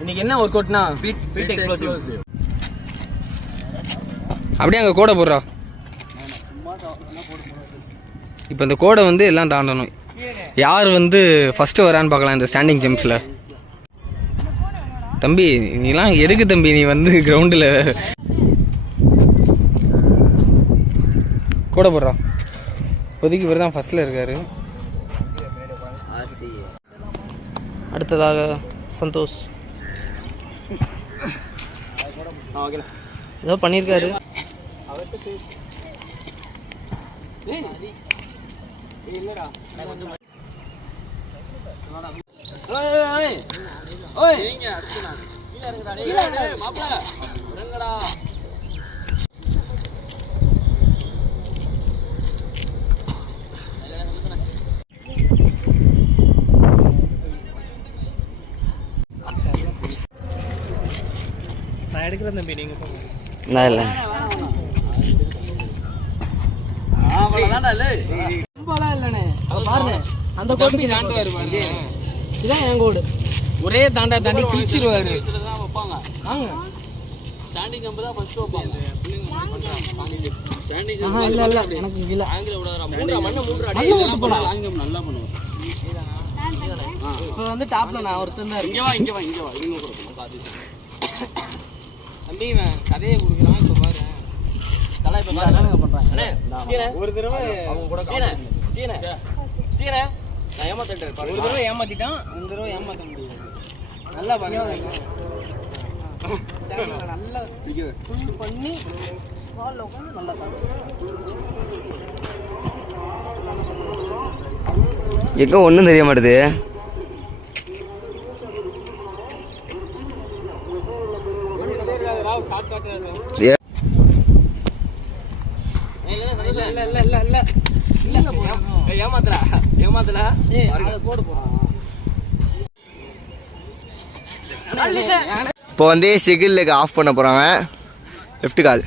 இன்னைக்கு என்ன work அவுட்னா beat explosive. அப்படியே அங்கே கோடை போடுறா. இப்போ இந்த கோடை வந்து எல்லாம் தாண்டணும். யார் வந்து ஃபஸ்ட்டு வரான்னு பார்க்கலாம் இந்த ஸ்டாண்டிங் ஜம்ப்ஸில். தம்பி நீலாம் எதுக்கு தம்பி நீ வந்து கிரவுண்டில் கோடை போடுறா. இப்போதைக்கு இவர் தான் ஃபஸ்ட்டில் இருக்கார். அடுத்ததாக சந்தோஷ் ஏதோ பண்ணியிருக்காரு. நான் எடுக்கிறேன் தம்பி, நீங்க போங்க. நான் இல்லை அந்த கோட்டு தாண்டுவாரு பாருங்க. இதான் என் கோடு. ஒரே தாண்டா தாண்டி கிழிச்சிருவாரு. வாங்க ஸ்டாண்டிங் ஜம்ப் தான் ஃபர்ஸ்ட் வைப்பாங்க. ஸ்டாண்டிங் ஜம்ப் இல்ல இல்ல எனக்கு இல்ல. ஆங்கில விடாதடா. மூன்றா அடி இதெல்லாம் போடா. லாங் ஜம்ப் நல்லா பண்ணுவான். இப்போ வந்து டாப்ல நான் ஒருத்தன் தான் இருக்கேன். இங்க வா இவங்க கூட பாத்து. தம்பி இவன் கதையை கொடுக்குறான். இப்போ பாரு தலை இப்போ என்னங்க பண்றான். அண்ணே ஒரு தடவை அவங்க கூட ஸ்டீனே நான் ஏமாத்திட்டேன். ஒரு தடவை ஏமாத்திட்டான், இந்த தடவை ஏமாத்த முடியாது. நல்லா பாருங்க. நல்லா ஃபுல் பண்ணி ஸ்பால்ல உட்காந்து நல்லா எங்க ஒன்றும் தெரிய மாட்டேது. இப்போ வந்து செகண்ட் லெக் ஆஃப் பண்ண போறாங்க. லெஃப்ட் கால்